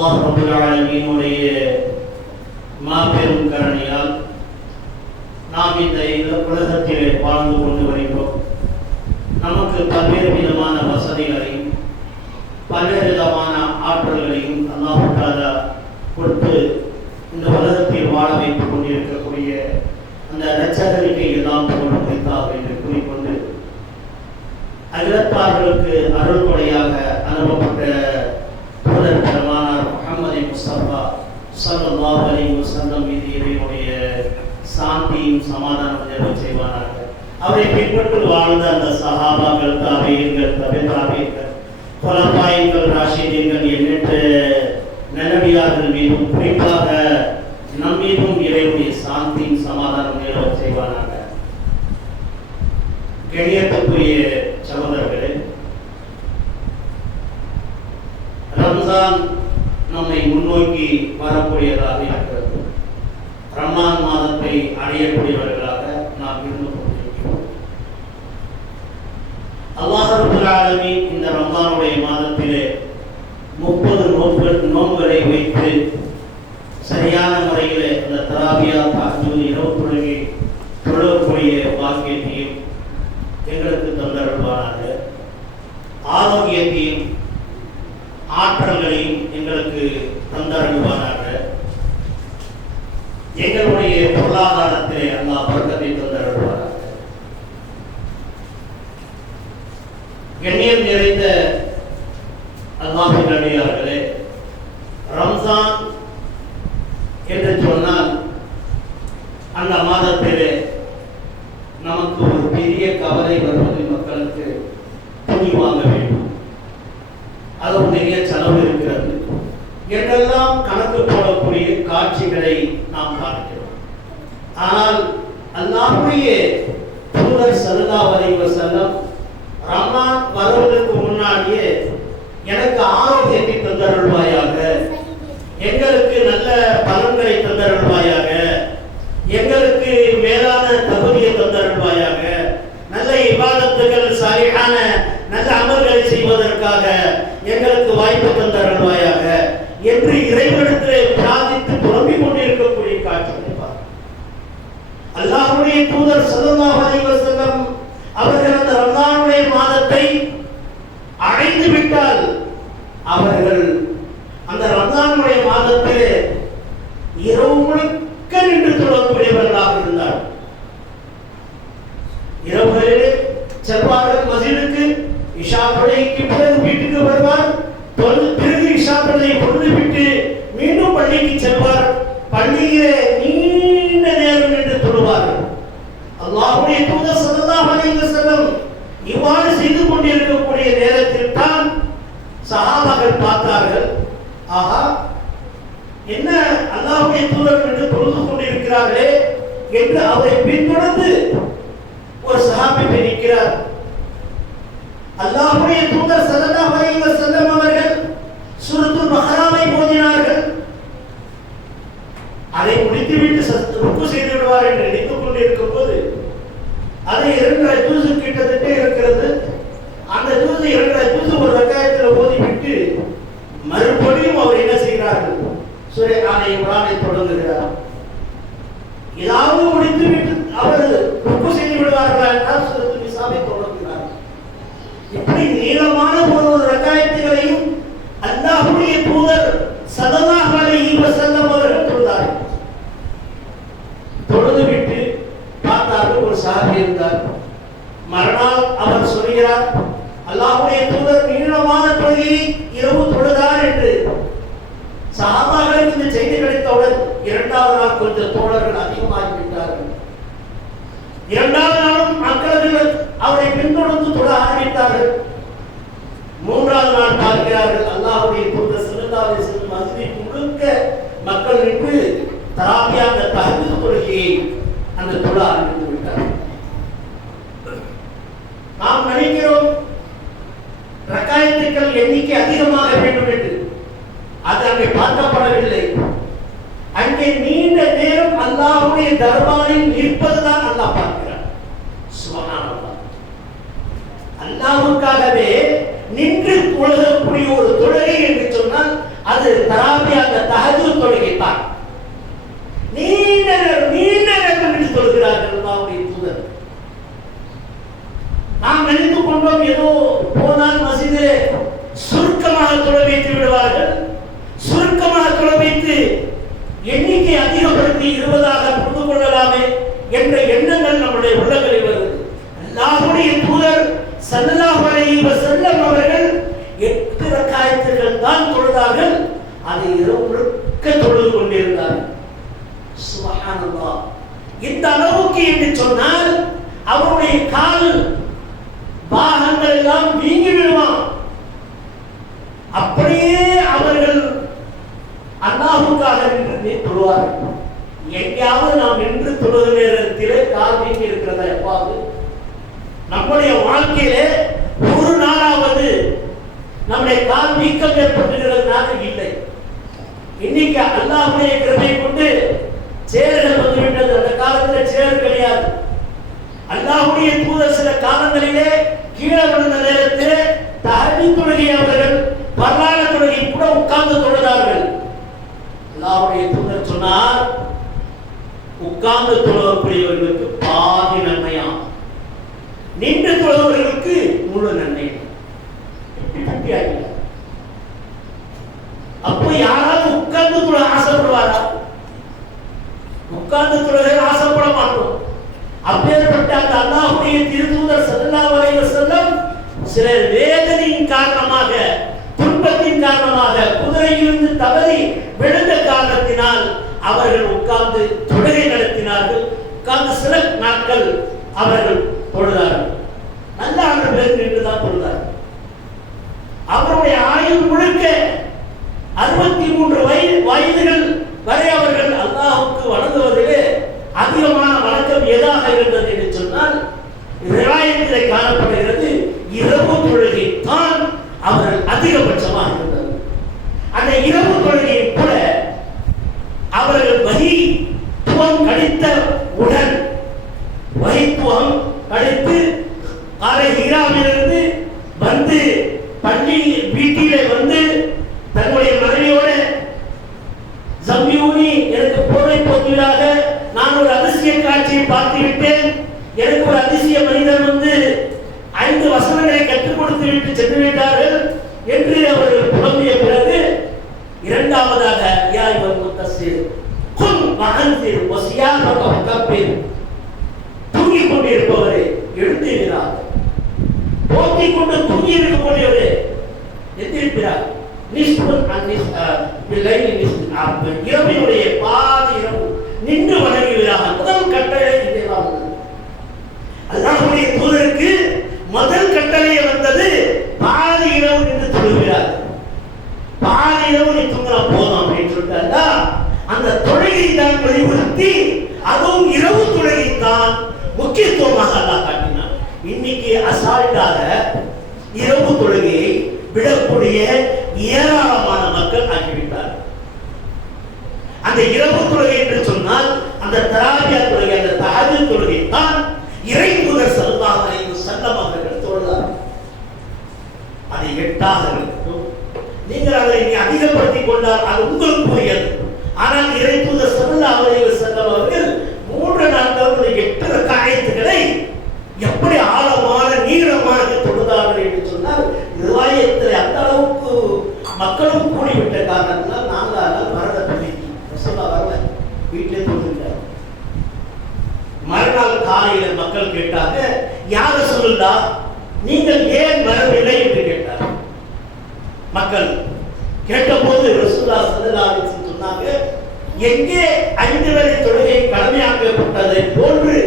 அல்லாஹ் ரப்பல் ஆலமீனுடைய மாபெரும் கருணையால் நாம் இந்த உலகத்திலே வாழ்ந்து கொண்டு வருகிறோம். நமக்கு பல்வேறு விதமான வசதிகளையும் பல்வேறு விதமான ஆற்றல்களையும் அல்லாஹ் தஆலா கொடுத்து இந்த உலகத்தில் வாழ வைத்துக் கொண்டிருக்கக்கூடிய அந்த இரட்சகருக்கு எல்லாம் புகழ்ந்தார் என்று கூறிக்கொண்டு அகிலத்தார்களுக்கு அருள்கொடையாக அனுப்பப்பட்ட தூதர் பெருமானார் முஹம்மது முஸ்தபா ஸல்லல்லாஹு அலைஹி வஸல்லம் மீது இறைவனுடைய சாந்தியும் சமாதானம் செய்வானாக. அவரை பின்பற்றி வாழ்ந்த அந்த சஹாபாக்கள், தாபீன்கள், தபீன்கள், குலஃபாயின்கள், ராஷிதீன்கள் எண்ணற்ற நல்லடியார்கள் மீதும் குறிப்பாக நம் மீதும் இறைவனுடைய சாந்தியும் சமாதானம் நிலவச் செய்வானாக. கண்ணியத்துக்குரிய சகோதரர்களே, ரம்ஜான் நம்மை முன்னோக்கி வரக்கூடியதாக இருக்கிறது. ரமலான் மாதத்தை அடையக்கூடியவர்களாக நாம் இருந்து கொண்டிருக்கிறோம். அல்லாஹ் ரப்பல் ஆலமீன் இந்த ரமலானுடைய மாதத்திலே 30 நோன்புகளை வைத்து சரியான முறையில் அந்த தராபியா தஹஜ்ஜுத் இரவு தொழுகை தொழக்கூடிய பாக்கியத்தையும் எங்களுக்கு தந்தருள்வானாக. ஆரோக்கியத்தையும் ஆற்றல்களையும் எங்களுக்கு தந்தருள்வானாக. எங்களுடைய பொருளாதாரத்திலே அல்லாஹ் பரக்கத்தை தந்தருள்வானாக. கண்ணியம் நிறைந்த அல்லாஹ்வின் அடியார்களே, ரம்ஜான் என்று சொன்னால் அந்த மாதத்திலே நமக்கு ஒரு பெரிய கவலை வருவது, மக்களுக்கு துணி வாங்க வேண்டும், அது ஒரு நிறைய செலவு இருக்கிறது என்றெல்லாம் கணக்கு போடக்கூடிய காட்சிகளை நாம் பார்க்கிறோம். ஆனால் அல்லாஹ்வுடைய தூதர் ஸல்லல்லாஹு அலைஹி வஸல்லம் ரமலான் வருவதற்கு முன்னாடியே எனக்கு ஆரோக்கியத்தை தந்தருள்வாயாக, எங்களுக்கு நல்ல பலன்களை தந்தருள்வாயாக, எங்களுக்கு மேலான தகுதியை தந்தருள்வாயாக, நல்ல இபாதத்துகள் சாலிஹான நல்ல அமல்களை செய்வதற்காக எங்களுக்கு வாய்ப்பு தந்தருள்வாயாக என்று இறைவனிடத்திலே பிரார்த்தித்து புலம்பிக் கொண்டிருக்கக்கூடிய காட்சிகளை பார்க்கிறோம். அல்லாஹ்வுடைய தூதர் ஸல்லல்லாஹு அலைஹி வஸல்லம் அவர்கள் அந்த ரமலானுடைய மாதத்தை அடைந்து விட்டால் அவர்கள் அந்த ரமலானுடைய மாதத்திலே இரவு முழுக்க நின்று தொழக்கூடியவர்களாக இருந்தார். இரவுகளிலே செல்வார்கள் மஸ்ஜிதுக்கு, இஷா தொழுகைக்கு பிறகு வீட்டுக்கு வருவார், பிறகு இஷா தொழுகையை தொழுதுவிட்டு மீண்டும் பள்ளிக்கு செல்வார். பள்ளியிலே நீண்ட நேரம் நின்று தொழுவார்கள். அல்லாஹ்வுடைய தூதர் ஸல்லல்லாஹு அலைஹி வஸல்லம் இவ்வாறு செய்து கொண்டிருக்கக்கூடிய நேரத்தில் தான் சஹாபாக்கள் பார்த்தார்கள், ஆஹா, என்ன அல்லாஹ்வுடைய தூதர் என்று தொழுது கொண்டிருக்கிறார்களே என்று அவரை பின்தொடர்ந்து ஒரு சஹாபி நிற்கிறார். அல்லாஹ்வுடைய தூதர் ஸல்லல்லாஹு அலைஹி வஸல்லம் அவர்கள் சூரத்துல் பக்ராவை ஓதினார்கள். அதை முடித்துவிட்டு ருக்கு செய்து விடுவார் என்று நினைத்துக் கொண்டிருக்கும் போது அது 2 ஜூஸ் கிட்டத்தட்ட இருக்கிறது. அந்த ஜூஸ் 2 ஜூஸ் ஒரு ரக்காயத்தில் ஓதிவிட்டு மறுபடியும் அவர் என்ன செய்கிறார்கள், சூரா ஆல இம்ரானை தொடங்குகிறார். ஏதாவது முடித்துவிட்டு அவர் ருக்கு செய்து விடுவார்களா என்றால் சூரத்துல் நிசாவை தொடங்குகிறார். இப்படி நீளமான ஒரு ரக்காயத்துகளையும் அல்லாஹ்வுடைய தூதர் ஸல்லல்லாஹு அலைஹி வஸல்லம் அவர்கள் தொழுதார்கள். தொழுதுவிட்டு பார்த்தார்கள், ஒரு சஹாபி இருந்தார். மறுநாள் அவர் சொல்கிறார், அல்லாஹ்வுடைய தூதர் நீளமான தொழுகையை இரவு தொழுதார் என்று. சஹாபாக்களுக்கு இந்த செய்தி கிடைத்தவுடன் 2வது நாள் கொஞ்சம் தோழர்கள் அதிகமாகிவிட்டார்கள். 2வது நாளும் மக்கள் அவரை பின்தொடர்ந்து தொழ ஆரம்பித்தார்கள். 3வது நாள் பார்க்கிறார்கள், அல்லாஹ்வுடைய தூதர் ஸல்லல்லாஹு அலைஹி வஸல்லம் மஸ்ஜித் முழுக்க மக்கள் நின்று தராபியா அந்த தஹஜ்ஜுத் தொழுகையை அந்த தொழ ஆரம்பித்து விட்டார்கள். நாம் நினைக்கிறோம் ரக்காயத்துக்கள் எண்ணிக்கை அதிகமாக வேண்டும் என்று. அது அங்கே பார்க்கப்படவில்லை. அங்கே நீண்ட நேரம் அல்லாஹ்வுடைய தர்பாரில் நிற்பதுதான் அல்லாஹ் பார்க்கிறார். சுப்ஹானல்லாஹ். அல்லாஹ்வுக்காகவே நின்று தொழக்கூடிய ஒரு தொழுகை என்று சொன்னால் அது தராபியா எண்ணிக்கை அதிகப்படுத்தி 20ஆக புரிந்து கொள்ளலாமே என்ற எண்ணங்கள் நம்முடைய உள்ளங்களில் வருது. அல்லாஹ்வுடைய தூதர் ஸல்லல்லாஹு அலைஹி வஸல்லம் அவர்கள் 8 ரக்காயத்துகள் தான் தொழுதார்கள். அதை இரவு முழுக்க தொழுது கொண்டிருந்தார்கள். சுப்ஹானல்லாஹ். இந்த அளவுக்கு என்று சொன்னால் அவருடைய கால் பாகங்கள் எல்லாம் வீங்கி விடுவான். அப்படியே அவர்கள் அல்லாஹ்வுக்காக நின்று தொழுவார்கள். எங்கேயாவது நாம் நின்று தொழுகிற நேரத்திலே கால் வீங்கி இருக்கிறதா? எப்பாவது நம்முடைய வாழ்க்கையிலே ஒரு நாளாவது நம்முடைய கால் வீக்கம் ஏற்பட்டுகிறதுனால இல்லை. இன்னைக்கு அல்லாஹ்வுடைய கிருபை கொண்டு சேர்கள் வந்துவிட்டது. அந்த காலத்தில் சேர் கிடையாது. அல்லாஹ்வுடைய தூதர் சில காலங்களிலே கீழே விழுந்த நேரத்தில் தஹஜ்ஜுத் தொழுகை அவர்கள் பரலான தொழுகை கூட உட்கார்ந்து தொழுதார்கள். அல்லாஹ்வுடைய தூதர் சொன்னார், உட்கார்ந்து தொழுவக்கூடியவர்களுக்கு பாதி நன்மையாம், நின்று தொழுவர்களுக்கு முழு நன்மை. அப்போ யாராவது உட்கார்ந்து தொழ ஆசைப்படுவாரா? உட்கார்ந்து தொழுகை ஆசைப்பட மாட்டோம். அப்பேற்பட்ட அந்த அல்லாஹ்வுடைய திருத்தூதர் ஸல்லல்லாஹு அலைஹி வஸல்லம் சில வேதனையின் காரணமாக, துன்பத்தின் காரணமாக, குதிரையிலிருந்து தவறி விழுந்த காரணத்தினால் அவர்கள் உட்கார்ந்து தொழுகை நடத்தினார்கள். உட்கார்ந்து சில நாட்கள் அவர்கள் தொழுதார்கள். நல்ல ஆண்டு நின்றுதான் தொழுதார்கள். அவருடைய ஆயுள் முழுக்க 63 வயதுகள் வரை அவர்கள் அல்லாஹ்வுக்கு வணங்குவதிலே அதிகமான வணக்கம் எதாக இருந்தது என்று சொன்னால், ரிவாயத்திலே காணப்படுகிறது, இரவு தொழுகை தான் அவர்கள் அதிகபட்சமாக இருந்தது. அந்த இரவு தொழுகையை கூட அவர்கள் வஹீத்துவம் கடித்த உடன், வஹீத்துவம் கடித்து காலை ஹீராவிலிருந்து வந்து பள்ளி வீட்டிலே வந்து தன்னுடைய மனைவியோட ஜம்யூனி, எனக்கு போதை போக்குவீராக, நான் ஒரு அதிசய காட்சியை பார்த்து விட்டேன், எனக்கு ஒரு அதிசய மனிதன் வந்து 5 வசனங்களை கற்றுக் கொடுத்து விட்டு சென்று விட்டார்கள் என்று அவர்கள் புலம்பிய பிறகு, இரண்டாவதாக யா அய்யுஹல் முத்தஸ்ஸிர் குன் வஅன்திர் வஸியாமக வகப்பிர், தூங்கிக் கொண்டிருப்பவரே எழுந்திருக்கிறார், போத்திக் கொண்டு தூங்கி இருக்கக்கூடியவரே எந்திருக்கிறார், இரவினுடைய பாதி இரவு நின்று வணங்குகிறார். முதல் கட்டளை இதுதான். அல்லாஹ்வுடைய தூதருக்கு முதல் கட்டளையே வந்தது பாதி இரவு நின்று தொழுகிறார். பாதி இரவு நீ தூங்கினா போதும் அப்படின்னு சொல்லிட்டாங்க. அந்த தொழுகை தான் வலியுறுத்தி, அதுவும் இரவு தொழுகை தான் முக்கியத்துவமாக அல்லாஹ் காட்டினார். இன்னைக்கு அசால்ட்டாக இரவு தொழுகையை விடக்கூடிய ஏராளமான மக்கள் ஆகிவிட்டார். அந்த இரவு தொழுகை என்று சொன்னால் அந்த தராவியா தொழுகை, அந்த தஹஜ்ஜுத் தொழுகை தான் இறை தூதர் ஸல்லல்லாஹு அலைஹி வஸல்லம் அவர்கள் தொழுதார். அது 8ஆக இருக்கட்டும், நீங்கள் அதை அதிகப்படுத்திக் கொண்டால் அது உங்களுக்கு புரியாது. ஆனால் இறை தூதர் ஸல்லல்லாஹு அலைஹி வஸல்லம் அவர்கள் 3 நாட்கள் 8 ரக்காயத்துகளை எப்படி ஆழமான நீளமாக தொழுதார்கள் என்று சொன்னால், ரிவாயத்தில் அந்த அளவுக்கு மக்களும் கூடிவிட்ட காரணத்தினால் நாங்கள் மரண பள்ளிக்கு ரசூலுல்லாஹ் வரல, வீட்டிலே தொழுகிறார். மறுநாள் காலையில் மக்கள் கேட்டாங்க, யா ரசூலுல்லாஹ் நீங்கள் ஏன் வரவில்லை என்று கேட்டார். மக்கள் கேட்டபோது ரசூலுல்லாஹ் ஸல்லல்லாஹு அலைஹி வஸல்லம் சொன்னாங்க, எங்கே 5 வேளை தொழுகை கடமையாக்கப்பட்டதை போன்று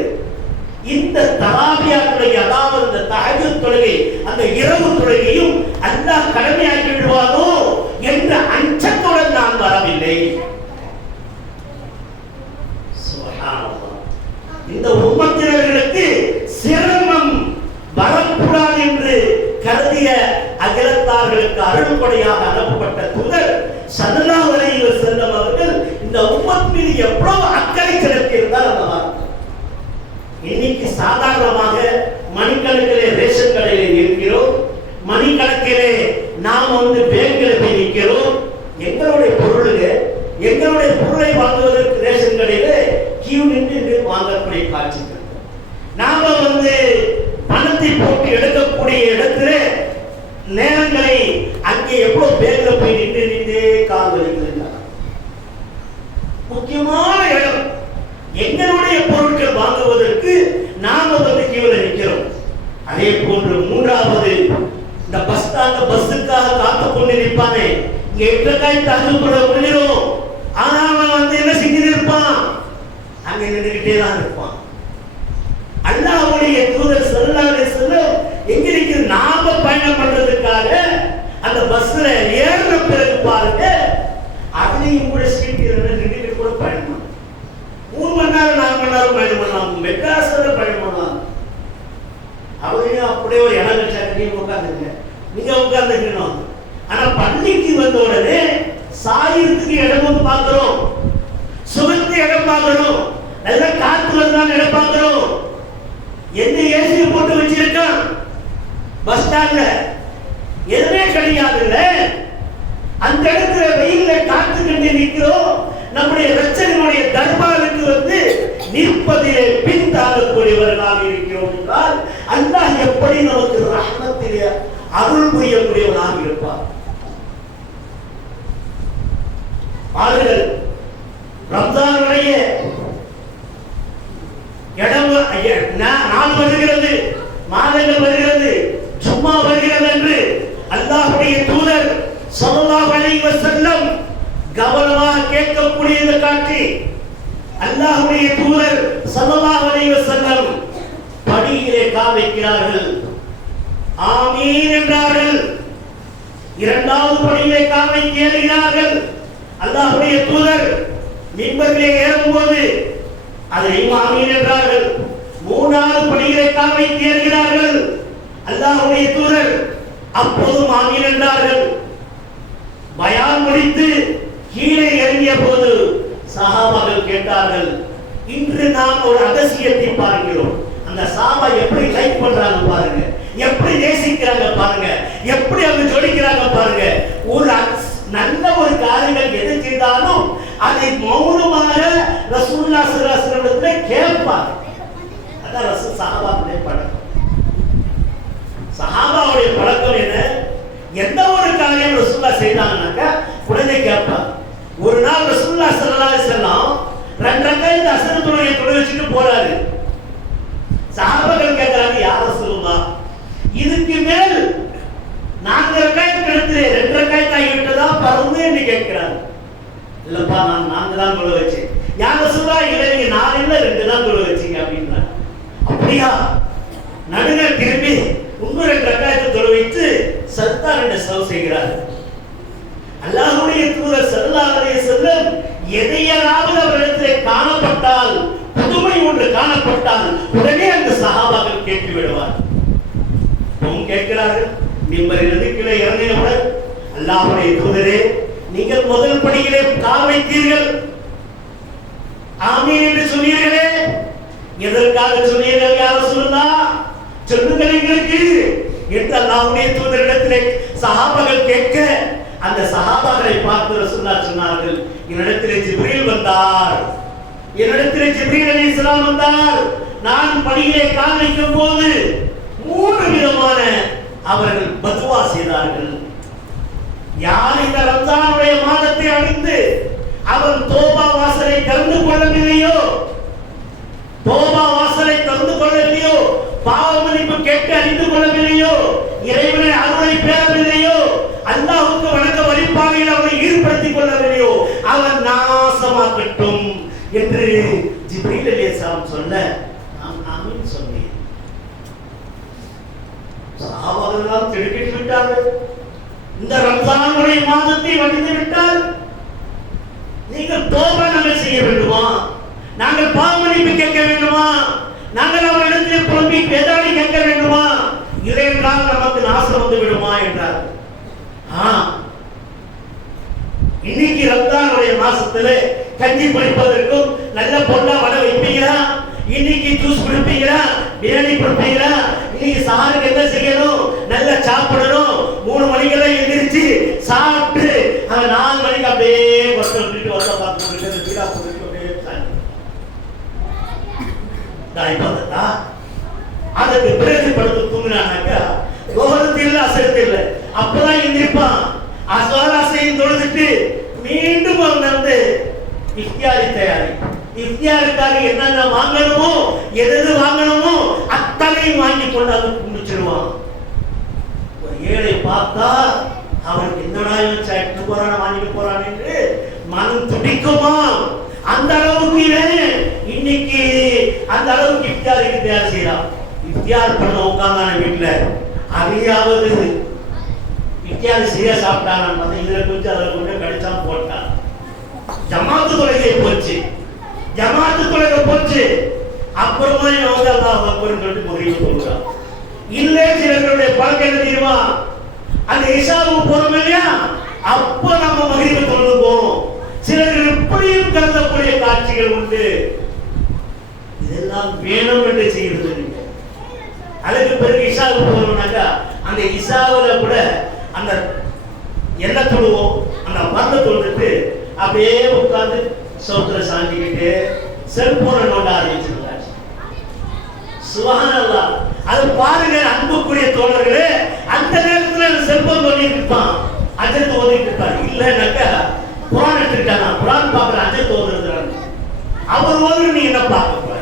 இந்த தராவியா தொழுகை, அதாவது இந்த தஹஜ்ஜுத் தொழுகை, அந்த இரவு தொழுகையும் அல்லாஹ் கடமையாக்கி விடுவானோ என்ற அச்சத்துடன் நான் வரவில்லை. சுப்ஹானல்லாஹ். இந்த உம்மத்தினர்களுக்கு சிரமம் வரக்கூடாது என்று கருதிய அகிலத்தார்களுக்கு அருள்கொடையாக அனுப்பப்பட்ட தூதர் ஸல்லல்லாஹு அலைஹி வஸல்லம் அவர்கள் இந்த உம்மத் மீது எவ்வளவு அக்கறை செலுத்தியிருந்தார். அந்த வார்த்தை இன்னைக்கு சாதாரணமாக மணிக்கணக்கிலே ரேஷன் கடையிலே இருக்கிறோம், மணிக்கணக்கிலே நாம் பேங்கில் போய் நிற்கிறோம். எங்களுடைய பொருளை வாங்குவதற்கு ரேஷன் கடையிலே கியூ நின்று வாங்கக்கூடிய காட்சிகள். நாம பணத்தை போட்டு எடுக்கக்கூடிய இடத்துல நேரங்களை அங்கே எவ்வளவு பேங்கில் போய் நின்று கால் வலிக்கிறார். முக்கியமான இடம். எங்களுடைய பொருட்கள் வாங்குவதற்கு நாம வந்து கீழே நிற்கிறோம். அதே போன்று மூன்றாவது, இந்த பஸ்ஸுக்காக காத்து கொண்டு நிற்பானே, இங்க 8 ரக்காய் தஹஜ்ஜுத் தொழ முடியும். ஆனா அவன் வந்து என்ன செஞ்சு இருப்பான்? அங்க நின்றுகிட்டே தான் இருப்பான். அல்லாஹ்வுடைய தூதர் ஸல்லல்லாஹு அலைஹி வஸல்லம் எங்களுக்கு நாம பயணம் பண்றதுக்காக அந்த பஸ்ல ஏறின பிறகு பாருங்க, அதுலயும் கூட சீட்டு நின்றுட்டு கூட பயணம் பண்ணலாம். 3 மணி நேரம் 4 மணி நேரம் பயணம் பண்ணலாம். மெட்ராஸ்ல பயணம் பண்ணலாம். அவரையும் அப்படியே ஒரு இடம் வச்சாங்க, நீங்க உட்காந்துருங்க, நீங்க உட்காந்துக்கணும். ஆனா பள்ளிக்கு வந்த உடனே சாயத்துக்கு இடமும் பார்க்கிறோம், சுகத்து இடம் பார்க்கிறோம், நல்ல காத்து வருதான் இடம் பார்க்கிறோம். என்ன ஏசி போட்டு வச்சிருக்கான் பஸ் ஸ்டாண்ட்ல? எதுவுமே கிடையாதுல்ல. அந்த இடத்துல வெயில்ல காத்து கண்டு நிற்கிறோம். நம்முடைய ரட்சகனுடைய தர்பாருக்கு வந்து நிற்பதிலே பின்தாங்கக்கூடியவர்களாக இருக்கிறோம் என்றால் அல்லாஹ் எப்படி நமக்கு ரஹ்மத்திலே அருள் புரியக்கூடியவனாக இருப்பார். ஆளுகள் ரம்ஜானுடைய நாள் வருகிறது, மாதங்கள் வருகிறது, ஜும்மா வருகிறது என்று அல்லாஹ்வுடைய தூதர் ஸல்லல்லாஹு அலைஹி வஸல்லம் கவனமாக கேட்கக்கூடிய இந்த காட்சி. அல்லாஹ்வுடைய தூதர் ஸல்லல்லாஹு அலைஹி வஸல்லம் படியிலே கால் வைக்கிறார்கள், ஆமீன் என்றார்கள். இரண்டாவது படியிலே கால் வைத்து ஏறுகிறார்கள். அல்லாஹ்வுடைய தூதர் மிம்பரிலே ஏறும்போது அதையும் ஆமீன் என்றார்கள். மூன்றாவது படியிலே கால் வைத்து ஏறுகிறார்கள். அல்லாஹ்வுடைய தூதர் அப்போதும் ஆமீன் என்றார்கள். பயான் முடித்து கீழே இறங்கிய போது சஹாபாக்கள் கேட்டார்கள், இன்று நாம் ஒரு அதிசயத்தை பார்க்கிறோம். அந்த சஹாபா எப்படி லைக் பண்றாங்க பாருங்க, எப்படி நேசிக்கிறாங்க பாருங்க, எப்படி அவங்க ஜொலிக்கிறாங்க பாருங்க. ஒரு நல்ல ஒரு காரியங்கள் எது செய்தாலும் அதை மௌனமாக ரசூலுல்லாஹி ஸல்லல்லாஹு அலைஹி வஸல்லம் கேட்பார். அதான் ரசூல் சஹாபாவுடைய பழக்கம். சஹாபாவுடைய பழக்கம் என்ன? எந்த ஒரு காரியம் ரசூலுல்லாஹ் செய்தாங்கன்னாக்கா உடனே கேட்பார். ஒரு நாள் ரசூலுல்லாஹி ஸல்லல்லாஹு அலைஹி வஸல்லம் 2 ரக்காத் அஸ்ர் தொழுகையை தொழ வச்சுட்டு போறாரு. சஹாபாக்கள் கேட்கறாங்க, யா ரசூலுல்லாஹ், இதுக்கு மேல் 4 ரக்காத் எடுத்து 2 ரக்காத் ஆகிவிட்டதா பரவுன்னு கேட்கிறாங்க. இல்லப்பா, நான் 4 தான் தொழ வச்சேன். யா ரசூலுல்லாஹ், இல்லை நீங்க 4 இல்ல 2 தான் தொழ வச்சீங்க அப்படின்னா. அப்படியா? நடுங்க திரும்பி இன்னும் 2 ரக்காத்தை தொழ வைத்து சத்தா 2 சவ் செய்கிறார். அல்லாஹ்வுடைய தூதர் ஸல்லல்லாஹு அலைஹி வஸல்லம் எதையாவது அவரிடத்திலே காணப்பட்டால், புதுமை ஒன்று காணப்பட்டால் உடனே அந்த சஹாபாக்கள் கேட்டு விடுவார். அவங்க கேட்கிறார்கள், மிம்பரிலிருந்து கீழே இறங்கியவுடன், அல்லாஹ்வுடைய தூதரே, நீங்கள் முதல் படியிலே கால் வைத்தீர்கள், ஆமீன் என்று சொன்னீர்களே, எதற்காக சொன்னீர்கள் யா ரசூலுல்லாஹ்? சொல்லுங்கள் எங்களுக்கு என்று அல்லாஹ்வுடைய தூதரிடத்திலே சஹாபாக்கள் கேட்க, அந்த சஹாபாக்களை பார்த்து ரசூலுல்லாஹ் சொன்னார்கள், என்னிடத்திலே ஜிப்ரீல் வந்தார், என்னிடத்திலே ஜிப்ரீல் அலைஹிஸ்ஸலாம் வந்தார். நான் படியிலே கால் வைக்கும் போது 3 விதமான அவர்கள் பத்வா செய்தார்கள். யார் இந்த ரம்ஜானுடைய மாதத்தை அடைந்து அவன் தௌபா வாசலை திறந்து கொள்ளவில்லையோ, தௌபா வாசலை திறந்து கொள்ளவில்லையோ, பாவ மன்னிப்பு கேட்டு அறிந்து கொள்ளவில்லையோ, இறைவனை அருளை பெறவில்லையோ, அல்லாஹ்வுக்கு வணக்க வழிபாடுகளில் அவனை ஈடுபடுத்திக் கொள்ளவில்லையோ, அவன் நாசமாகட்டும் என்று ஜிப்ரீல் அலைஹிஸ்ஸலாம் சொல்ல நான் ஆமீன் சொன்னேன். சஹாபாக்கள் திடுக்கிட்டு விட்டார்கள். இந்த ரம்ஜானுடைய மாதத்தை வடிந்து விட்டால் நீங்கள் தௌபா நாங்கள் செய்ய வேண்டுமா? நாங்கள் பாவ மன்னிப்பு கேட்க வேண்டுமா? நாங்கள் அவரிடத்தில் புலம்பி பேதாடி கேட்க வேண்டுமா? இல்லை என்றால் நமக்கு நாசம் வந்து விடுமா என்றார். இன்னைக்கு ரம்ஜானுடைய மாசத்துல கஞ்சி குடிப்பதற்கும் நல்ல பொண்ணா வடை வைப்பீங்களா? இன்னைக்கு ஜூஸ் குடிப்பீங்களா? பிரியாணி குடிப்பீங்களா? இன்னைக்கு சாருக்கு என்ன செய்யணும்? நல்லா சாப்பிடணும். 3 மணிக்கெல்லாம் எந்திரிச்சு சாப்பிட்டு 4 மணிக்கு அப்படியே பஸ் விட்டுட்டு வந்த பார்த்து வீடா போட்டு அதுக்கு பிறகு படுத்து தூங்கினானாக்கா கோபத்தில் அசரத்தில் அப்பதான் எந்திரிப்பான். அசையும் தொழுதுட்டு மீண்டும் அவன் வந்து இஃப்தியாரி தயாரி. இஃப்தியாருக்காக என்னென்ன வாங்கணுமோ, எது வாங்கணுமோ அத்தனையும் வாங்கி கொண்டாந்து குடிச்சிருவான். ஒரு ஏழை பார்த்தா அவருக்கு என்னடா சாப்பிட்டு போறான வாங்கிட்டு போறான் என்று மனம் துடிக்குமா? அந்த அளவுக்கு இன்னைக்கு அந்த அளவுக்கு இஃப்தியாருக்கு தயார் செய்யறான். இஃப்தியார் பண்ண உட்கார்ந்தான வீட்டுல அதையாவது இஃப்தியார் செய்ய சாப்பிட்டான்னு பார்த்தா இதுல கொஞ்சம் அதுல கொஞ்சம் கடிச்சான் போட்டான். ஜமாத்து தொலைகை போச்சு, ஜமாத்து தொலைகை போச்சு. அப்புறமா இவங்க அல்லாஹ் அக்பர்னு சொல்லிட்டு முறையை சொல்றான். இல்லை சிலர்களுடைய பழக்கம் என்ன தெரியுமா? அந்த இஷாவுக்கு போறோம் இல்லையா, அப்ப நம்ம மகிழ்வு தொழுது போறோம். சிலர்கள் இப்படியும் கருதக்கூடிய காட்சிகள் உண்டு. இதெல்லாம் வேணும் என்று செய்கிறது. அதுக்கு பிறகு இஷாவுக்கு போறோம்னாக்கா அந்த இஷாவுல கூட அந்த என்ன தொழுவோம், அந்த மரண தொழுதுட்டு அப்படியே உட்கார்ந்து சோத்துல சாஞ்சிக்கிட்டு செல்போனை நோண்ட ஆரம்பிச்சிருக்காங்க. சுப்ஹானல்லாஹ். அது பாருங்க அன்புக்குரிய தோழர்களே, அந்த நேரத்துல செல்போன் பண்ணிட்டு இருப்பான், அஜத் ஓதிட்டு இருப்பார். இல்லைன்னாக்கா குரான் எடுத்துட்டாங்க, குரான் பார்க்குற அஜத் ஓதுறாங்க. அவர் ஓதுற நீ என்ன பார்க்க போற?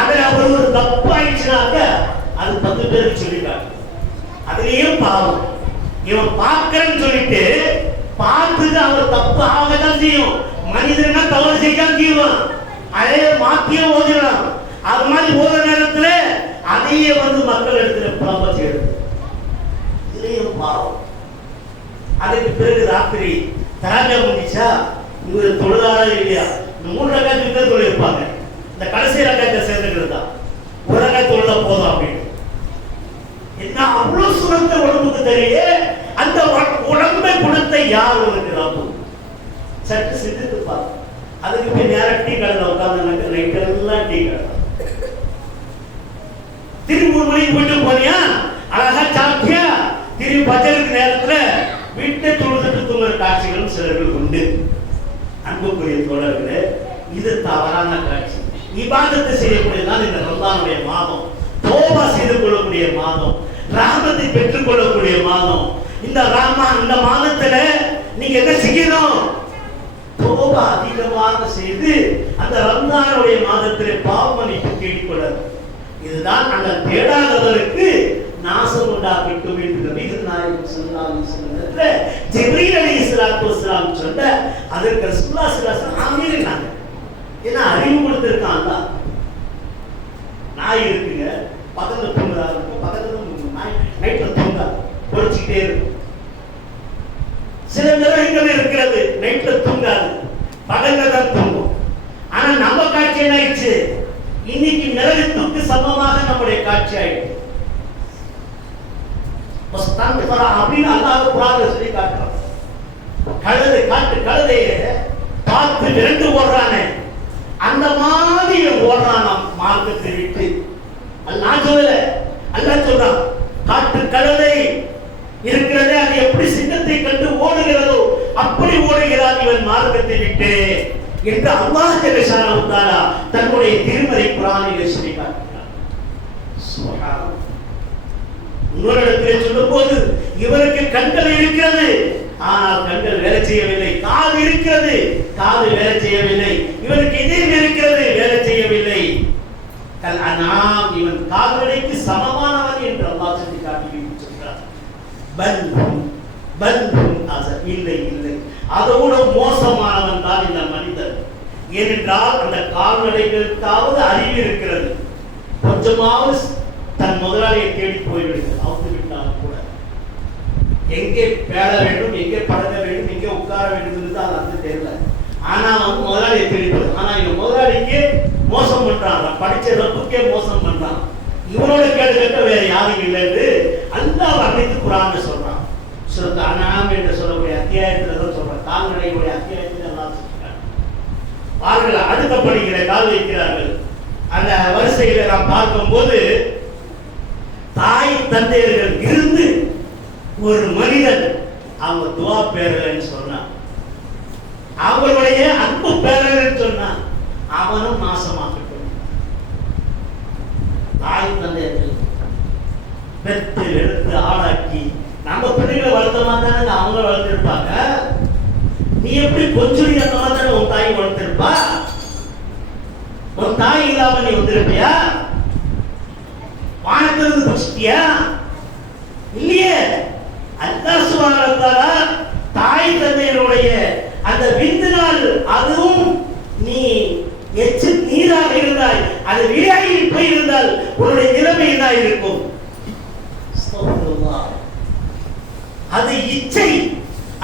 அதில் அவர் ஒரு தப்பு ஆயிடுச்சுனாக்க அது 10 பேருக்கு சொல்லிட்டாங்க. அதுலயும் பாவம். இவன் பார்க்கிறேன்னு சொல்லிட்டு பார்த்துட்டு அவர் தப்பு ஆகதான் செய்யும். மனிதனா தவறு செய்யாம செய்வான், அதே மாத்தியம் ஓதிடலாம். அது மாதிரி ஓத நேரத்துல அதையே மக்கள் எடுத்துற புலம்ப செய்யுது. இதுலயும் பாவம். அதுக்கு பிறகு ராத்திரி தராஜா முடிச்சா இவர் தொழுதாரா இல்லையா, 3 ரக்காத்துக்கு தான் தொழிற்பாங்க. இந்த கடைசி ரக்காத்தை சேர்ந்துக்கிறது தான், ஒரு ரக்காய் தொழுதா போதும் அப்படின்னு. என்ன அவ்வளவு சுரத்த உடம்புக்கு தெரியல. அந்த உடம்பை கொடுத்த யார் இருக்கிறாங்க சற்று சிந்தித்து பார்த்து. அதுக்கு போய் நேரம் டீ கடையில் உட்கார்ந்து நைட்டெல்லாம் டீ கடை. திரும்பி 3 மணிக்கு போயிட்டு போனியா, அழகா சாப்பிட்டியா, திரும்பி பஜருக்கு நேரத்துல வீட்டை தொழுதுட்டு தூங்குற காட்சிகளும் சிலர்கள் உண்டு. அன்புக்குரிய தோழர்களே, இது தவறான காட்சி. இபாதத்தை செய்யக்கூடியதான் இந்த ரமலானுடைய மாதம், தௌபா செய்து கொள்ளக்கூடிய மாதம், ரஹமத்தை பெற்றுக் கொள்ளக்கூடிய மாதம். இந்த இந்த மாதத்துல நீங்க என்ன செய்யணும்? தௌபா அதிகமாக செய்து அந்த ரமலானுடைய மாதத்திலே பாவ மன்னிப்பு தேடிக்கொள்ளணும். இதுதான் அந்த தேடாதவருக்கு நாசம் உண்டாகட்டும் என்று நபிகள் நாயகம் ஸல்லல்லாஹு அலைஹி வஸல்லம் ஜிப்ரீல் அலைஹிஸ்ஸலாத்து வஸலாம் சொன்ன அதற்கு ரசூலுல்லாஹி ஸல்லல்லாஹு அலைஹி வஸல்லம் ஆமீன்னாங்க. ஏன்னா அறிவு கொடுத்திருக்கான் அல்லாஹ். நாய் இருக்குங்க, பக்கத்துல தூங்குறாரு, பக்கத்துல நாய் நைட்ல தூங்கா பொறிச்சிட்டே இருக்கும். சில மிருகங்கள் இருக்கிறது நைட்ல தூங்காது, பகல்ல தான் தூங்கும். ஆனா நம்ம காட்சி என்ன ஆயிடுச்சு? இன்னைக்கு மிருகத்துக்கு சமமாக நம்முடைய காட்சி ஆயிடுச்சு. அப்படின்னு அல்லாஹ் குர்ஆன்ல சொல்லி காட்டுறான். கழுதை காட்டு கழுதையை பார்த்து விரண்டு ஓடுறானே, அந்த மாதிரி ஓடுறானாம் மார்க்கத்தை விட்டு. அல்லாஹ் சொல்லல, அல்லாஹ் சொல்றான் காட்டு கழுதை இருக்கிறதே அது எப்படி சிங்கத்தை கண்டு ஓடுகிறதோ அப்படி ஓடுகிறான் இவன் மார்க்கத்தை விட்டு என்று அல்லாஹ் ஜல்லஷானஹு தஆலா தன்னுடைய திருமறை குர்ஆனிலே சொல்லி காட்டுகிறார். சுப்ஹானல்லாஹ். இன்னொரு இடத்திலே சொல்லும்போது இவருக்கு கண்கள் இருக்கிறது, ஆனால் கண்கள் வேலை செய்யவில்லை. காது இருக்கிறது, காது வேலை செய்யவில்லை. இவருக்கு இதயம் இருக்கிறது, வேலை செய்யவில்லை. அனாம், இவன் கால்நடைக்கு சமமானவன் என்று அல்லாஹ் சொல்லி காட்டுகிறார். இல்லை இல்லை, அதோட மோசமானவன் தான் இந்த மனிதன். ஏனென்றால் அந்த கால்நடைகளுக்காவது அறிவு இருக்கிறது, கொஞ்சமாவது தன் முதலாளியை தேடி போய்விடுகிறது. அவுத்து விட்டாலும் கூட எங்கே பேட வேண்டும், எங்கே பழக வேண்டும், எங்கே உட்கார வேண்டும் என்று அது தெரியல. ஆனா முதலாளியை தேடி போகுது. ஆனா இவன் முதலாளிக்கு மோசம் பண்றான், படிச்ச ரப்புக்கே மோசம் பண்றான். இவனோட கேடு கேட்ட வேற யாரும் இல்லை என்று அல்லாஹ் வர்ணித்து குர்ஆன்ல சொல்றான். சூரத் அன்ஆம் என்று சொல்லக்கூடிய அத்தியாயத்துல தான் சொல்றான். கால்நடைகளுடைய அத்தியாயத்தில் அல்லாஹ் சொல்றான். பாருங்கள், அடுத்த படிக்கிற கால் வைக்கிறார்கள். அந்த வரிசையில நாம் பார்க்கும்போது தாய் தந்தையர்கள் இருந்து ஒரு மனிதன் அவங்க துவா பேரன்னு சொன்னான், அவங்களுடைய அன்பு பேரன்னு சொன்னான், அவனும் நாசமாகட்டும். தாய் தந்தையர்கள் பெற்று எடுத்து ஆளாக்கி நம்ம பிள்ளைகளை வளர்த்தமா தானே அவங்க வளர்த்திருப்பாங்க. நீ எப்படி கொஞ்சம் தானே உன் தாய் வளர்த்திருப்பா? உன் தாய் இல்லாம நீ வந்திருப்பியா? வானத்திலிருந்து பசித்தியா? இல்லையே. அல்லாஹ் சுப்ஹானஹு வ தஆலா தாய் தந்தையருடைய அந்த விருந்தினால் அதுவும் நீ எச்சு நீராக இருந்தாய், அது விளையாடி போயிருந்தால் உன்னுடைய நிலைமை என்ன இருக்கும்? அது இச்சை.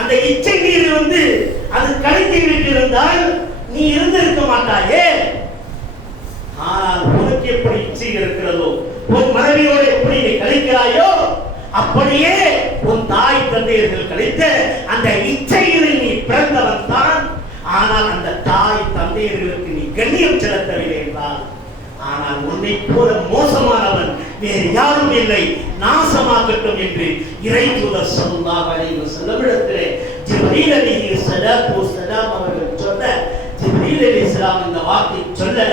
அந்த இச்சை நீர் அது கழித்து விட்டிருந்தால் நீ இருந்திருக்க மாட்டாயே. ஆனால் உனக்கு எப்படி இச்சை இருக்கிறதோ, உன் மனைவியோட எப்படி நீ கழிக்கிறாயோ, அப்படியே உன் தாய் தந்தையர்கள் கழித்த அந்த இச்சையில் நீ பிறந்தவன் தான். ஆனால் அந்த தாய் தந்தையர்களுக்கு நீ கண்ணியம் செலுத்தவில்லை என்றால், ஆனால் உன்னை போல மோசமானவன் வேறு யாரும் இல்லை, நாசமாகட்டும் என்று இறை தூதர் ஸல்லல்லாஹு அலைஹி வஸல்லம் இடத்திலே ஜிப்ரீல் அலைஹிஸ்ஸலாத்து வஸ்ஸலாம் அவர்கள் சொன்ன, ஜிப்ரீல் அலைஹிஸ்ஸலாம் இந்த வார்த்தை சொல்ல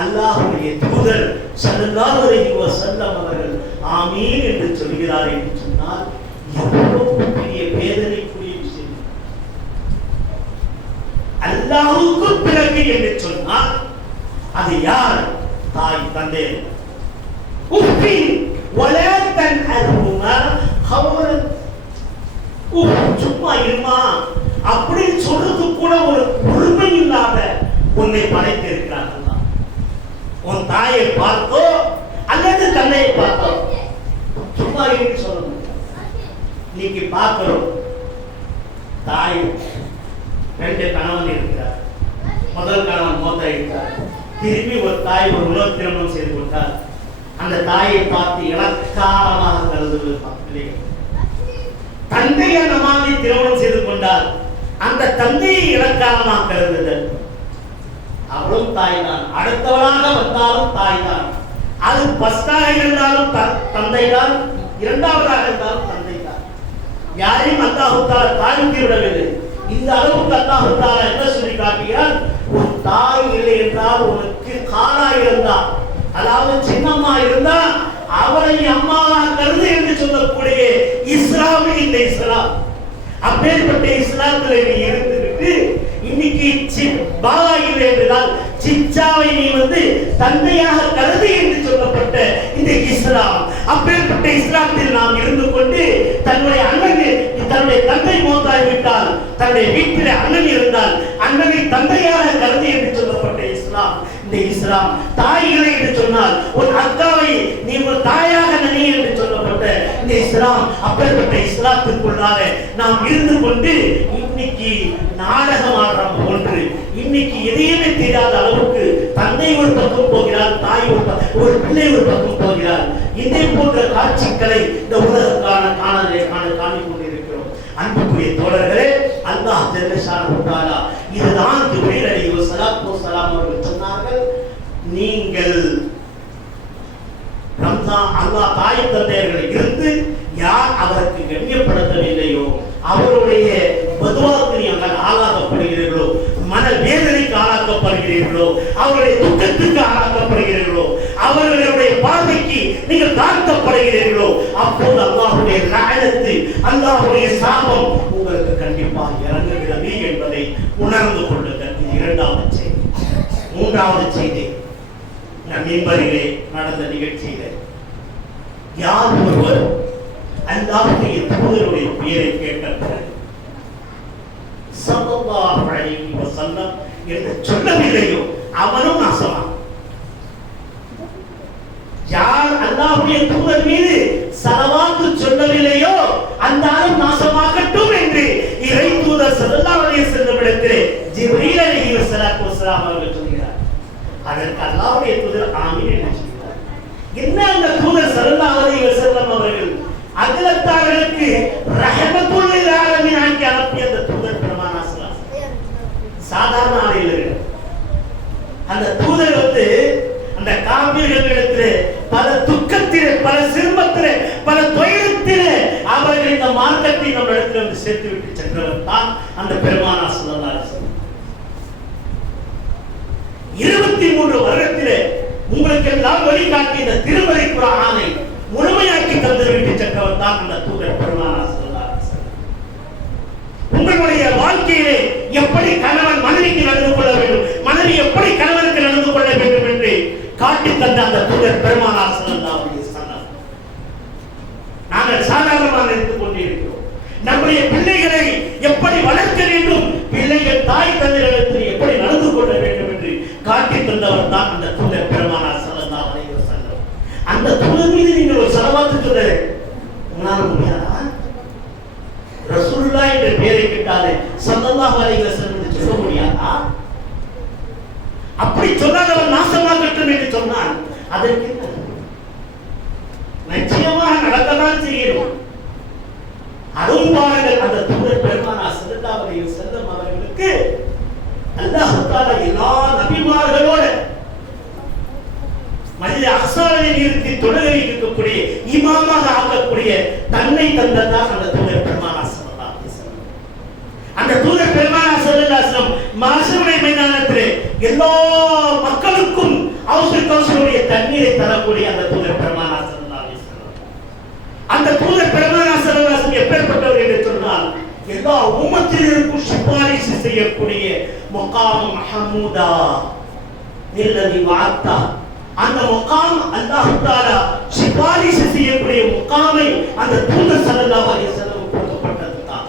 அல்லாஹ்வுடைய தூதர் ஸல்லல்லாஹு அலைஹி வஸல்லம் அவர்கள் ஆமீன் என்று சொல்கிறார் என்று சொன்னால் எவ்வளவு பெரிய வேதனைக்குரிய விஷயம். அல்லாஹ்வுக்கு பிறகு என்று சொன்னால் அது யார்? தாய் தந்தை. உஃபின் வலா தன்ஹர்ஹுமா கௌலன். சும்மா இருமா அப்படின்னு சொல்றது கூட ஒரு உரிமை இல்லாத உன்னை படைத்திருக்கிறார் அல்லாஹ். உன் தாயை பார்த்தோ அல்லது தந்தையை பார்த்தோ சும்மா இருந்து சொல்ல முடியாது. இன்னைக்கு பார்க்கிறோம், தாய் ரெண்டு கணவன் இருக்கிறார். முதல் கணவன் மூத்தாயிட்டார். திரும்பி ஒரு தாய் ஒரு உலக திருமணம் செய்து கொண்டார். அந்த தாயை பார்த்து இலக்காரமாக கருதுவது. தந்தையை நமாதி திருமணம் செய்து கொண்டார். அந்த தந்தையை இலக்காரமாக கருதுதல். அவளும் தாய் தான். அடுத்தவளாக வந்தாலும் தாய் தான். அது பஸ்டாக இருந்தாலும் தந்தை தான், இரண்டாவதாக இருந்தாலும் தந்தை தான். யாரையும் அல்லாஹ் தஆலா தாழ்த்தி விடவில்லை. இந்த அளவுக்கு அல்லாஹ் தஆலா என்ன சொல்லி காட்டுகிறார்? உன் தாய் இல்லை என்றால் உனக்கு காலா இருந்தா, அதாவது சின்னம்மா இருந்தா அவரை அம்மாவாக கருது என்று சொல்லக்கூடிய இஸ்லாமே இந்த இஸ்லாம். அப்பேற்பட்ட இஸ்லாத்துல நீ இருந்துவிட்டு இன்னைக்கு பாபா இல்லை என்றால் சிச்சாவை நீ தந்தையாக கருது என்று சொல்லப்பட்ட இந்த இஸ்லாம். அப்பேற்பட்ட இஸ்லாத்தில் நாம் இருந்து கொண்டு தன்னுடைய தன்னுடைய தந்தை மௌத்தாகிவிட்டால் தன்னுடைய வீட்டில் அண்ணன் இருந்தால் அண்ணனை தந்தையாக கருது என்று சொல்லப்பட்ட இஸ்லாம் இந்த இஸ்லாம். தாய் இல்லை என்று சொன்னால் உன் அக்காவை நீ ஒரு தாயாக நினை என்று சொல்லப்பட்ட இந்த இஸ்லாம். அப்பேற்பட்ட இஸ்லாத்திற்குள்ளாக நாம் இருந்து கொண்டு இன்னைக்கு நாடகம் ஆடுறோம் ஒன்று. இன்னைக்கு எதையுமே தெரியாத அளவுக்கு தந்தை ஒரு பக்கம் போகிறார், தாய் ஒரு பிள்ளை ஒரு பக்கம் போகிறார். இதே போன்ற காட்சிகளை இந்த உலக காணிக் கொண்டிருக்கிறோம். அன்புக்குரிய தோழர்களே, அல்லாஹ் ஜல்ல ஷானஹு தஆலா இதுதான் ஜிப்ரீல் அலைஹிஸ்ஸலாத்து வஸ்ஸலாம் அவர்கள் சொன்னார்கள். நீங்கள் ரம்ஸான் அல்லாஹ் தாய் தந்தையர்களை இருந்து யார் அவருக்கு கண்ணியப்படுத்தவில்லையோ, அவருடைய பதுவாக்கு நீங்கள் ஆளாக்கப்படுகிறீர்களோ, மன வேதனைக்கு ஆளாக்கப்படுகிறீர்களோ, அவருடைய துக்கத்துக்கு ஆளாக்கப்படுகிறீர்களோ, அவர்களுடைய பார்வைக்கு நீங்கள் தாழ்த்தப்படுகிறீர்களோ, அப்போது அல்லாஹ்வுடைய லஅனத்து, அல்லாஹ்வுடைய சாபம் உங்களுக்கு கண்டிப்பாக இறங்குகிறது என்பதை உணர்ந்து கொள்ளுங்கள். இது இரண்டாவது செய்தி. மூன்றாவது செய்தி, நம் மிம்பரிலே நடந்த நிகழ்ச்சியிலே யார் ஒருவர் அல்லாஹ்வுடைய தூதருடைய பெயரை கேட்ட பிறகு ஸல்லல்லாஹு அலைஹி வஸல்லம் என்று சொல்லவில்லையோ அவனும் நாசமான். யார் அல்லாஹ்வுடைய தூதர் மீது ஸலவாத்து சொல்லவில்லையோ அந்த ஆளும் நாசமாகட்டும் என்று இறை தூதர் ஸல்லல்லாஹு அலைஹி வஸல்லம் இடத்திலே ஜிப்ரீல் அலைஹிஸ்ஸலாத்து வஸ்ஸலாம் அவர்கள் சொல்கிறார். அதற்கு அல்லாஹ்வுடைய தூதர் ஆமீன் என்று சொல்கிறார். என்ன அந்த தூதர் ஸல்லல்லாஹு அலைஹி வஸல்லம் அவர்கள் அகிலத்தார்களுக்கு ரஹமத்துல் லில் ஆலமீன் ஆக்கி அனுப்பிய அந்த தூதர் பெருமானா ஸல்லல்லாஹு அலைஹி வஸல்லம் சாதாரண ஆள் இல்லை. அந்த தூதர் அந்த காபிர்களிடத்திலே பல துக்கத்திலே, பல சிரமத்திலே, பல துயரத்திலே அவர்கள் இந்த மார்க்கத்தை நம்ம இடத்துல சேர்த்து விட்டு சென்றவர் தான் அந்த பெருமானா ஸல்லல்லாஹு அலைஹி வஸல்லம். 23 வருடத்திலே உங்களுக்கு எல்லாம் வழிகாட்டி இந்த திருமறை குர்ஆனை முழுமையாக்கி தந்துவிட்டு சென்றவர் தான் அந்த தூதர் பெருமானா ஸல்லல்லாஹு அலைஹி வஸல்லம். உங்களுடைய வாழ்க்கையிலே எப்படி கணவன் மனைவிக்கு நடந்து கொள்ள வேண்டும், மனைவி எப்படி கணவனுக்கு நடந்து கொள்ள வேண்டும் என்று காட்டி தந்த அந்த தூதர் பெருமானார் ஸல்லல்லாஹு அலைஹி வஸல்லம். நாங்கள் சாதாரணமாக எடுத்துக் கொண்டிருக்கிறோம். நம்முடைய பிள்ளைகளை எப்படி வளர்க்க வேண்டும், பிள்ளைகள் தாய் தந்தையிடத்தில் எப்படி நடந்து கொள்ள வேண்டும் என்று காட்டி தந்தவர் தான் அந்த தூதர் பெருமானார் ஸல்லல்லாஹு அலைஹி வஸல்லம். அந்த தூதர் மீது நீங்கள் ஒரு ஸலவாத் சொல்ல உங்களால முடியாதா? ரசூலுல்லாஹ் என்ற பெயரை கேட்டாலே ஸல்லல்லாஹு அலைஹி வஸல்லம் என்று சொல்ல முடியாதா? அப்படி சொல்லாதவர் நாசமாகட்டும் என்று சொன்னால் அதற்கு நிச்சயமாக நடக்கத்தான் செய்யும். அதுவும் பாருங்கள், அந்த தூதர் பெருமானார் ஸல்லல்லாஹு அலைஹி வஸல்லம் அவர்களுக்கு அல்லாஹ் தஆலா எல்லா நபிமார்களோட மஸ்ஜித் அக்ஸாவை நிறுத்தி தொழுகை இருக்கக்கூடிய இமாமாக ஆக்கக்கூடிய தன்னை தந்ததான் அந்த தூதர் பெருமானார் ஸல்லல்லாஹு அலைஹி வஸல்லம். அந்த தூதர் பெருமானார் ஸல்லல்லாஹு அலைஹி வஸல்லம் மஹ்ஷருடைய மைதானத்திலே எல்லா மக்களுக்கும் அவசரத்துடைய தண்ணீரை தரக்கூடிய அந்த தூதர் பெருமானார் ஸல்லல்லாஹு அலைஹி வஸல்லம். அந்த தூதர் பெருமானார் ஸல்லல்லாஹு அலைஹி வஸல்லம் எப்பேற்பட்டவர் என்று சொன்னால் எல்லா உம்மத்தினருக்கும் சிபாரிசு செய்யக்கூடிய மகாம் மஹமூதா நில்லதி வாத்தா, அந்த முகாம் அல்லாஹ் தஆலா சிபாரிசு செய்யக்கூடிய முகாமை அந்த தூதர் ஸல்லல்லாஹு அலைஹி வஸல்லம் கொடுக்கப்பட்டது தான்.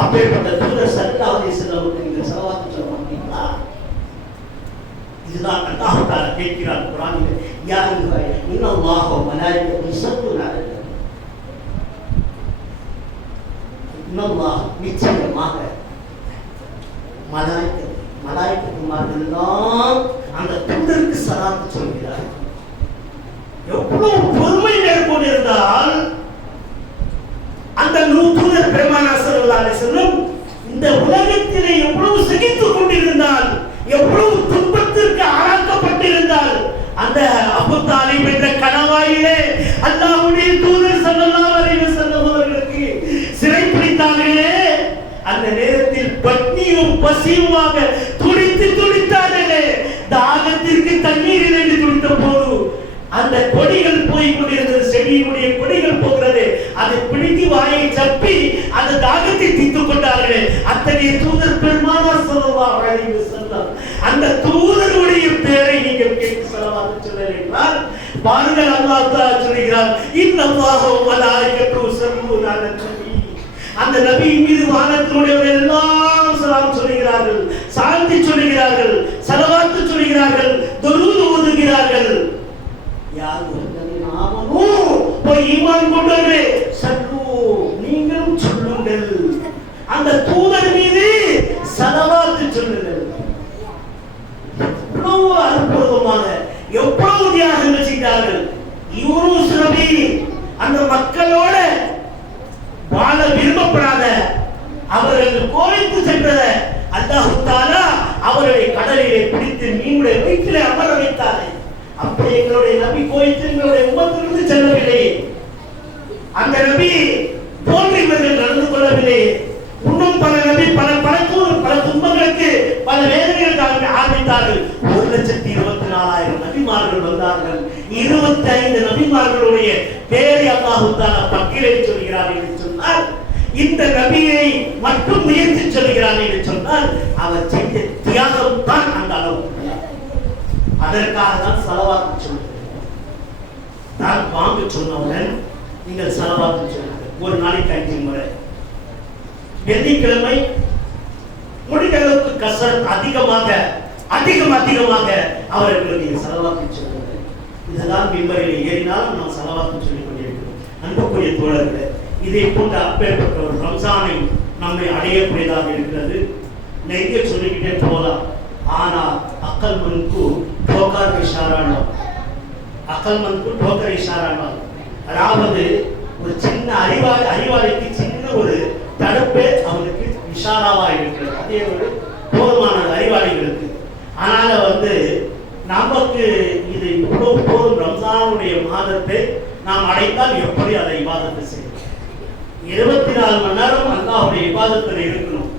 அப்பேற்பட்ட தூதர் ஸல்லல்லாஹு அலைஹி வஸல்லம் நீங்கள் ஸலவாத் சொல்ல மாட்டீங்களா? இதுதான் அல்லாஹ் தஆலா கேட்கிறார் குர்ஆனில், யா இன்னல்லாஹ வ மலாயிகத்துஹு யுஸல்லூன அலன் நபி. இன்னல்லாஹ் நிச்சயமாக மலாயிகத்துமார்கள் எல்லாம் அந்த தூதருக்கு ஸலவாத் சொல்கிறார். எவ்வளவு பொறுமை மேற்கொண்டிருந்தால் அந்த தூதர் பெருமானார் ஸல்லல்லாஹு அலைஹி வஸல்லம் இந்த உலகத்திலே எவ்வளவு சகித்துக் கொண்டிருந்தால், எவ்வளவு துன்பத்திற்கு ஆளாக்கப்பட்டிருந்தால், அந்த அபூ தாலிப் என்ற கணவாயிலே அல்லாஹ்வுடைய தூதர் ஸல்லல்லாஹு அலைஹி வஸல்லம் அவர்களுக்கு சிறை பிடித்தார்களே, அந்த நேரத்தில் பட்னியும் பசியுமாக துடித்தார்களே, தாகத்திற்கு தண்ணீர் என்று துடித்த போது அந்த கொடிகள் போய் கொண்டிருந்தது, செடியினுடைய கொடிகள் போகிறது, அதை பிடித்து வாயை சப்பி அந்த தாகத்தை தீர்த்துக் கொண்டார்களே, அத்தகைய தூதர் பெருமானார் ஸல்லல்லாஹு அலைஹி வஸல்லம். அந்த தூதருடைய பெயரை நீங்கள் கேட்டு ஸலவாத் சொல்ல என்றால் பாருங்கள், அல்லாஹ் தஆலா சொல்கிறார், இன்னல்லாஹ வ மலாயிகத்துஹு யுஸல்லூன அலன் நபி. அந்த நபி மீது வானத்தினுடையவர்கள் எல்லாம் சலாம் சொல்கிறார்கள், சாந்தி சொல்கிறார்கள், ஸலவாத் சொல்கிறார்கள், துரூத் ஓதுகிறார்கள். யார் நாமனோ போய் ஈமான் கொண்டவர்களே சல்லு, நீங்களும் சொல்லுங்கள், அந்த தூதர் மீது ஸலவாத் சொல்லுங்கள். எவ்வளவு அற்புதமாக, எவ்வளவு தியாகங்கள் செய்தார்கள். யூனுஸ் நபி அந்த மக்களோட வாழ விரும்பப்படாத, அவர்கள் கோவித்து சென்றத அல்லாஹ் தஆலா அவர்களை கடலிலே பிடித்து மீனுடைய வயிற்றிலே அமர வைத்தார்கள். அப்படி எங்களுடைய நபி கோவித்து எங்களுடைய உம்மத்திலிருந்து செல்லவில்லை. அந்த நபி போன்று இவர்கள் நடந்து கொள்ளவில்லை. இன்னும் பல நபி பல துன்பங்களுக்கு பல வேதனைகளுக்கு ஆரம்பித்தார்கள். 1,24,000 நபிமார்கள் வந்தார்கள். 25 நபிமார்களுடைய பேரை அல்லாஹ் தஆலா பட்டியலில் சொல்கிறார் என்று சொன்னால், இந்த நபியை மட்டும் முயற்சி சொல்கிறார் என்று சொன்னால் அவர் செய்த தியாகம் தான் அந்த அளவு. அதற்காக தான் ஸலவாத் சொல்லுங்கள். நான் வாங்க சொன்னவுடன் நீங்கள் ஸலவாத் சொல்லுங்கள். ஒரு நாளைக்கு 5 முறை. வெள்ளிக்கிழமை முடிந்த அளவுக்கு கசரத் அதிகமாக அவர்களுக்கு நீங்கள் ஸலவாத் சொல்லுங்கள். இதுதான் மிம்பரில் ஏறினாலும் நாம் ஸலவாத் சொல்லிக் கொண்டிருக்கிறோம். அன்புக்குரிய தோழர்களே, இதை போன்ற அப்பேற்பட்ட ஒரு ரம்ஜானை நம்மை அடையக்கூடியதாக இருக்கிறது. நிறைய சொல்லிக்கிட்டே போகலாம். ஆனால் அக்கல் மன்கு டோக்கர் இஷாரானோ, அதாவது ஒரு சின்ன அறிவாளிக்கு சின்ன ஒரு தடுப்பே அவனுக்கு இஷாராவாக இருக்கிறது. அதே ஒரு போதுமான அறிவாளிகளுக்கு. ஆனால் நமக்கு இது இவ்வளவு போதும். ரம்ஜானுடைய மாதத்தை நாம் அடைத்தால் எப்படி அதை இபாதத்தை செய்யும்? 24 மணி நேரம் அல்லாஹ்வுடைய இபாதத்தில் இருக்கணும்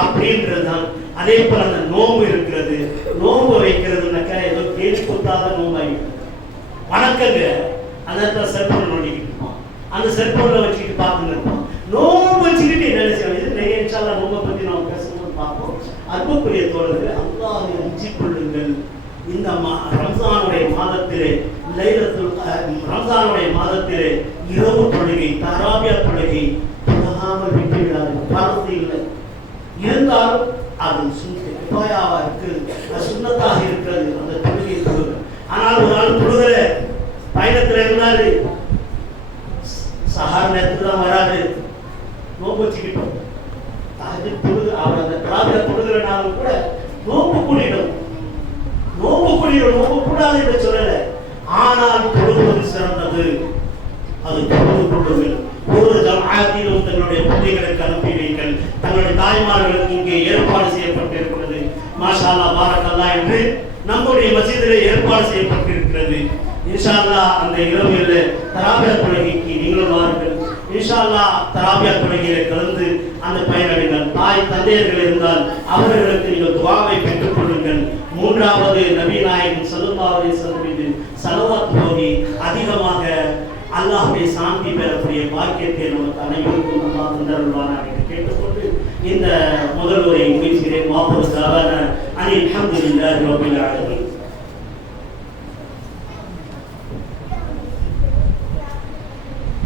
அப்படின்றதுதான். அதே போல அந்த நோம்பு இருக்கிறது. நோம்பு வைக்கிறதுனாக்கா ஏதோ கேள்வி கொடுத்தாத நோம்பாயிருக்கு. வணக்கங்க அந்த செல்போன் நோண்டிக்கிட்டு இருப்போம், அந்த செல்போன்ல வச்சுக்கிட்டு பார்த்துட்டு இருப்போம். நோம்பு வச்சுக்கிட்டு என்ன செய்யணும்? இது நிறைய இன்ஷா அல்லாஹ் நோம்பை பற்றி நாம் பேசும்போது பார்ப்போம். அன்புக்குரிய தோழர்களே, அல்லாஹ்வை அஞ்சிக் கொள்ளுங்கள். இந்த ரம்ஜானுடைய மாதத்திலே ரம்ஜானுடைய மாதத்திலே இரவு தொழுகை, தராபியா தொழுகை தொழாமல் விட்டுவிடாது. பரது இல்லை இருந்தாலும் அது கிஃபாயாவா இருக்கு, அது சுன்னத்தாக இருக்கிறது. அந்த தொழுகை தொழுக. ஆனால் ஒரு ஆள் தொழுகிற பயணத்தில் இருந்தாரு, சஹார் நேரத்தில் தான் வராது, நோம்பு வச்சுக்கிட்டோம். அது தொழுக அவர் அந்த தராபியா தொழுகிறனாலும் கூட நோம்பு கூடிடும், நோம்பு கூடாது என்று சொல்லல. ஆனால் தொழுவது சிறந்தது. அது தொழுது கொள்ளுங்கள். ஒரு ஜமாஅத்திலும் தங்களுடைய பிள்ளைகளுக்கு அனுப்பி வைங்கள். தங்களுடைய தாய்மார்களுக்கு இங்கே ஏற்பாடு செய்யப்பட்டிருக்கிறது. மாஷா அல்லாஹ், பாரக்கல்லாஹ் என்று நம்முடைய மஸ்ஜிதிலே ஏற்பாடு செய்யப்பட்டிருக்கிறது. இன்ஷா அல்லாஹ் அந்த இரவில் தராபியா தொழுகைக்கு நீங்களும் வாருங்கள். இன்ஷா அல்லாஹ் தராபியா தொழுகையிலே கலந்து அந்த பயனடைங்கள். தாய் தந்தையர்கள் இருந்தால் அவர்களுக்கு நீங்கள் துஆவை பெற்றுக் கொள்ளுங்கள். மூன்றாவது, நபி நாயகம் ஸல்லல்லாஹு அலைஹி வஸல்லம் மீது ஸலவாத் ஓதி அதிகமாக அல்லாஹ்வுடைய சாந்தி பெறக்கூடிய பாக்கியத்தை நமக்கு அனைவருக்கும் அல்லாஹ் தந்தருள்வானாக என்று கேட்டுக்கொண்டு இந்த முதல் உரையை முடிக்கிறேன். வாபஸ் அல்ஹம்துலில்லாஹி ரப்பில் ஆலமீன்.